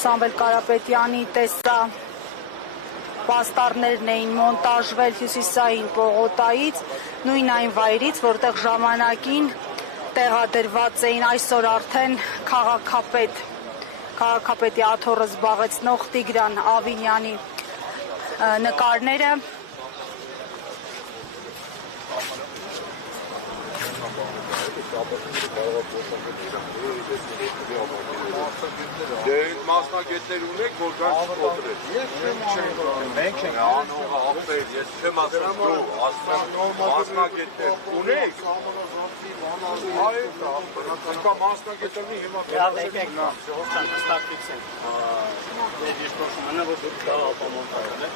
Սամվել Կարապետյանի տեսա պաստառներն էին մոնտաժվել հյուսիսային պողոտայից, նույն այն վայրից, որտեղ ժամանակին տեղադրված էին այսօր արդեն քաղաքապետի աթոռը զբաղեցնող Տիգրան Ավինյանի նկարները։ Մասնագետներ ունեք, որ գանք կոտրել։ Մենք ենք անողը ապեր, ես չեմ ասում դու, ասում մասնագետներ ունեք։ Այսքա մասնագետերնի հիմա եկեք ժողովրդան հստակվեցին դիրքորոշումները, որ դուք դա ապամոնտաժել եք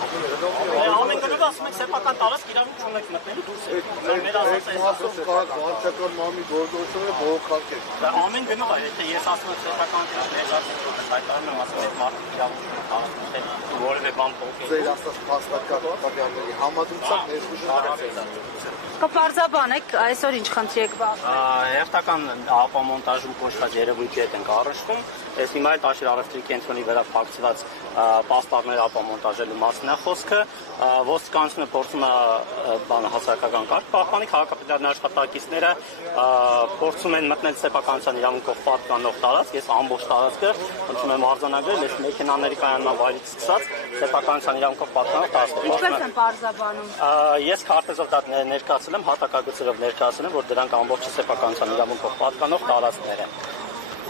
ամեն գնով ասում եք սեփական տարածք իրավունք չունեք մտնելու դուրս եք։ Մեր ասած է ասում վարչական մամի գործողությունը բողոքած է։ Ամեն գնով այ եթե ես ասում եմ սեփական ներկայացնում հայտարարում եմ ասում եմ մարդիկ իրավունք տարածքներ որևէ բան փոխել։ Ձեր ասած փաստարկատվականների համադրությամբ ներշնչում Կպարզաբանեք այսօր ինչ խնդրի եք բախվել։ Հերթական ապամոնտաժում կոչված երևույթի հետ ենք առնչվում։ Այս հիմա էլ Տաշիր առևտրի կենտրոնի վրա փակցված պաստառներ ապամոնտաժելու մասին է խոսքը։ Ոստիկանությունը փորձում է հասարակական կարգ պահպանի, քաղաքապետարանի աշխատակիցները փորձում են մտնել սեփականության իրավունքով պատկանող տարածք, ես ամբողջ տարածքը խնդրում եմ արձանագրել, այս մեքենաների կայանման վայրից սկսած սեփականության իրավունքով պատկանող տարածք։ Ինչպես են պարզաբանում։ Ես քարտեզով դա ներկայացրել եմ, հատակագծերով ներկայացրել եմ, որ դրանք ամբողջ սեփականության իրավունքով պատկանող տարածքներ են։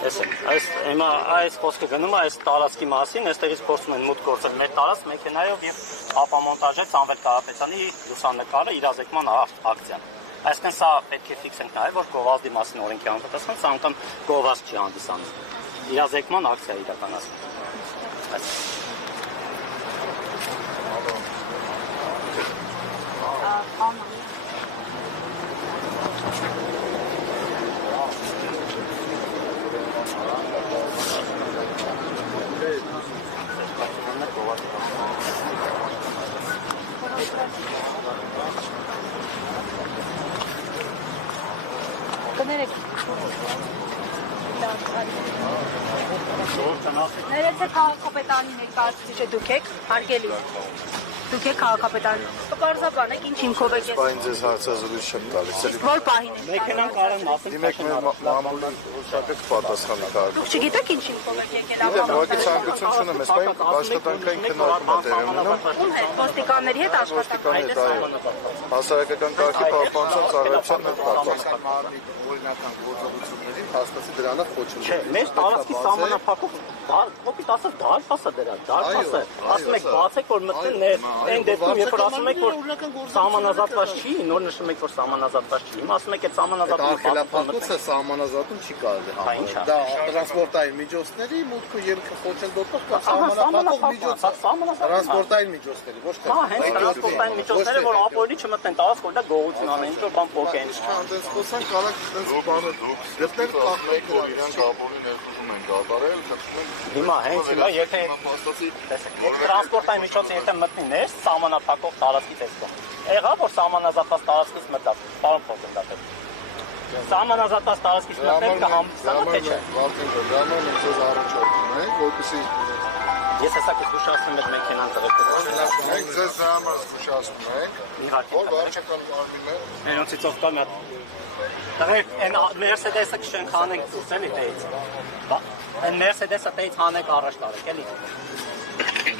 Հիմա այս խոսքը գնում է այս տարածքի մասին, այստեղից փորձում են մուտք գործել մեր տարածք մեքենայով եւ ապամոնտաժել Սամվել Կարապետյանի լուսանկարը իրազեկման ակցիան։ Այսինքն սա պետք է ֆիքսենք նաեւ, որ գովազդի մասին օրենքի համապատասխան սա անգամ գովազդ չի հանդիսանում։ Իրազեկման ակցիա իրականացնում։ Կներեք։ Ներեցեք քաղաքապետարանի ներկայացուցիչը դուք եք, հարգելի։ Դուք եք քաղաքապետարանի։ Պարզաբանեք ինչ հիմքով եք։ Բայց ձեզ հարցազրույց չեմ տալիս, էլի։ Որ պահին եք։ Մեքենան կարեն ասել։ Դիմեք մեր մամուլին ուշադրեք պատասխանի կարգ։ Դուք չգիտեք ինչ հիմքով եք եկել Ուղղակի ցանկություն չունեմ, ես բայց աշխատանքային քննարկում է տեղի ունենում։ ում հետ ոստիկանների հետ աշխատանքային Հասարակական կարգի պահպանության ծառայության հետ կապված։ Օրինական գործողություններին հասկացի դրանով խոչում։ Չէ, մեր տարածքի սահմանափակող կոպիտ ասած դարպասը դրա, դարպասը։ Ասում եք բացեք, որ մտնել այն դեպքում, երբ որ ասում եք, որ սահմանազատված չի, նոր նշում եք, որ սահմանազատված չի։ Հիմա ասում եք, այդ սահմանազատումը սահմանազատում չի կարելի համարել։ Դա տրանսպորտային միջոցների մուտքը ելքը խոչել դեպքում սահմանափակող միջոց։ Տրանսպորտային միջոցների, ոչ թե։ Հա, հենց տրանսպորտային միջոցները, որ ապօրինի չմտնեն տարածք, որ դա գողություն անեն, ինչ որ բան փոխեն։ Այնպես խոսան կարակ այնպես բանը դեպներ կախնեք իրանք ապօրին ներխուժում են կատարել, Հիմա հենց հիմա եթե տրանսպորտային միջոցը եթե մտնի ներս սահմանափակող տարածքից էս կողմ։ Եղավ որ սահմանազատված տարածքից մտավ, պարոն փոխնդատեր։ Սահմանազատված տարածքից մտնել կհամբսանա թե չէ։ Վարդեն ձեզ առաջարկում ենք, որպեսզի Ես հեսա կզգուշացնում եք մեքենան տղեկը։ մենք ձեզ համար զգուշացնում ենք, որ վարչական մարմինը Մենոնցից օգտալ մի հատ։ Տղեկ, այն Mercedes-ը քշենք հանենք դուրս էլի տեից։ Այն Mercedes-ը տեից հանենք առաջ տարեք էլի։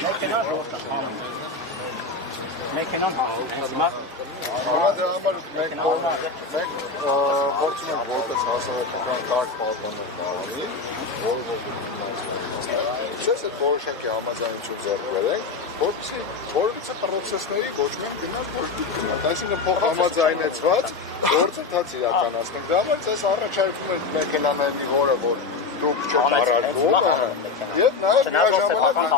Մեքենան ժողովրդան հանենք։ Մեքենան հանենք։ Հիմա դրա համար մենք փորձում ենք որպես հասարակական կարգ պահպանել բավարարի, որը Չես այդ որոշակի համաձայնություն ձեռք բերենք, որպեսզի որևիցե պրոցեսների ոչ միայն գնալ ոչ դիտում։ Այսինքն համաձայնեցված գործընթաց իրականացնենք։ Դա բայց այս առաջարկում է մեքենաների որը որ դուք չեք առարկում, եւ նաեւ միաժամանակ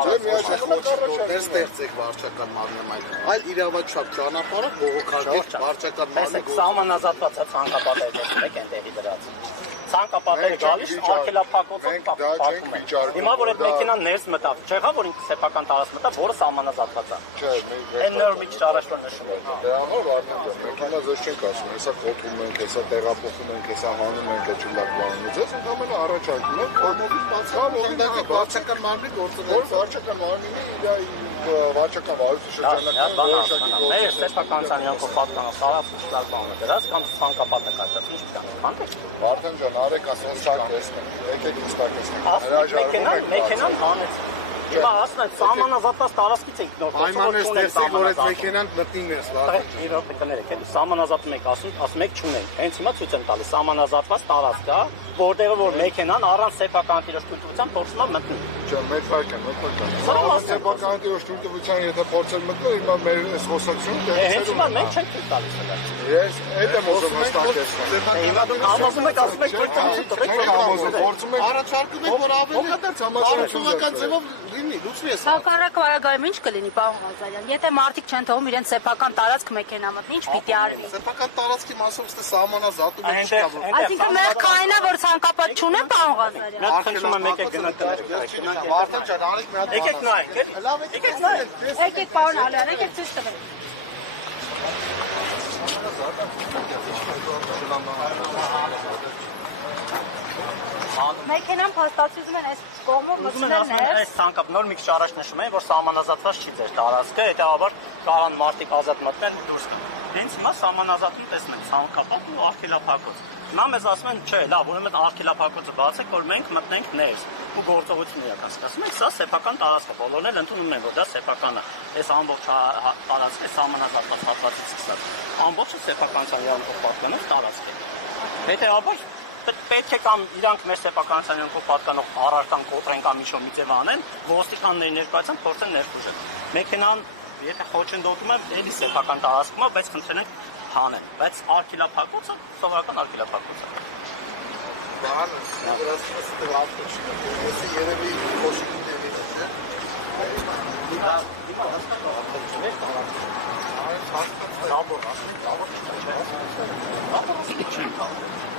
ստեղծեք վարչական մարմին, այլ իրավաչափ ճանապարհը բողոքարկեք վարչական մարմին։ Տեսեք, սահմանազատված ցանկապատերներ եք այնտեղի դրած։ ցանկապատերը գալիս արկելափակոցով մենք դա չենք վիճարկում, հիմա որ այդ դա- մեքենան ներս մտավ, չեղա որ ինքը սեփական տարածք մտավ, որը սահմանազատված է։ Չէ, Այն նոր մի քիչ առաջ նշում եմ։ Դրանով արդեն մենք հիմա ձեզ չենք ասում, հեսա կոտրում ենք, հեսա տեղափոխում ենք, հեսա հանում ենք այդ լավ բանը։ Ձեզ ընդհանրապես առաջարկում ենք կողմովից բացառ վարչական մարմնի գործունեություն, որ վարչական մարմինը իր վարչական վարույթի շրջանակում որոշակի Մեր սեփականության իրավունքով պատկանող տարածքը շլակ բանը դրած կամ ցանկապատ նկատած ինչ կա։ Կանտեք։ Վարդան ջան, արեք ասած չակեսնենք, եկեք ինստակեսնենք։ Մեքենան հանեց։ Հիմա ասում են սահմանազատված տարածքից եք նոր Պայմաններ ստեղծեք, որ այդ մեքենան մտնի մեզ, Վարդան ջան։ Իրոք կներեք, էլի սահմանազատում եք ասում եք չունենք։ Հենց հիմա ցույց եմ տալիս սահմանազատված տարածք կա, որտեղ որ մեքենան առանց սեփական տիրոջ թույլտվության փորձում է մտնել։ Չէ, մեկ փայքան։ Սեփական տիրոջ թույլտվության եթե փորձել մտնել, հիմա մեր այս խոսակցությունը Հենց հիմա մենք չենք թույլ տալիս դա։ Ես այդ եմ ուզում հստակեցնել։ Հիմա դուք համոզում եք ասում եք որ Փորձում եք Առաջարկում եք, որ ավելի համաձայնական ձևով լինի, լուծվի էս։ Հակառակ վարագայում ինչ կլինի, պարոն Ղազարյան, եթե մարդիկ չեն թողում իրենց սեփական տարածք մեքենա մտնի, ինչ պիտի արվի։ Սեփական տարածքի մասով ստե սահմանազատում եք չկա որ։ Այսինքն մեր քայնը որ ցանկապատ չունե, պարոն Ղազարյան։ Խնդրում եմ եկեք գնանք։ Վարդան ջան, արեք մի հատ։ Եկեք նայեք, Լավ եկեք նայեք։ Եկեք պարոն Ալյան, եկեք ցույց տվեք։ Մեքենան փաստացիում են այս կողմով Ուզում են մտնել ասում են ներս։ այս ցանկապ նոր մի քիչ առաջ նշում են, որ սահմանազատված չի ձեր տարածքը, հետեւաբար կարան մարդիկ ազատ մտնել դուրս գան։ Հենց հիմա սահմանազատում տեսնենք ցանկապատ ու արկելափակոց։ Հիմա մեզ ասում են, չէ, լավ, ուրեմն արկելափակոցը բացեք, որ մենք մտնենք ներս ու գործողություն իրականացնենք։ Ասում ենք, սա սեփական տարածք է, բոլորն էլ ընդունում են, որ դա սեփական է։ Այս ամբողջ տարածքը սահմանազատված հատվածից սկսած։ Ամբողջը սեփականության իրավունքով պատկանող տարածք է։ Հետեւաբար պետք է կամ իրանք մեր սեփականության իրավունքով պատկանող առարկան կոտրեն կամ ինչ-որ մի ձև անեն, ոստիկանների ներկայությամբ փորձեն ներխուժել։ Մեքենան եթե խոչընդոտում է, էլի սեփական տարածքում է, բայց խնդրեն ենք հանեն, բայց արկելափակոցը սովորական արկելափակոց է։ Բանը, դրասից դրավ չի։ Ես երևի կոշիկի դերից է։ Լավ, ասենք, լավ չէ։ Լավ, չենք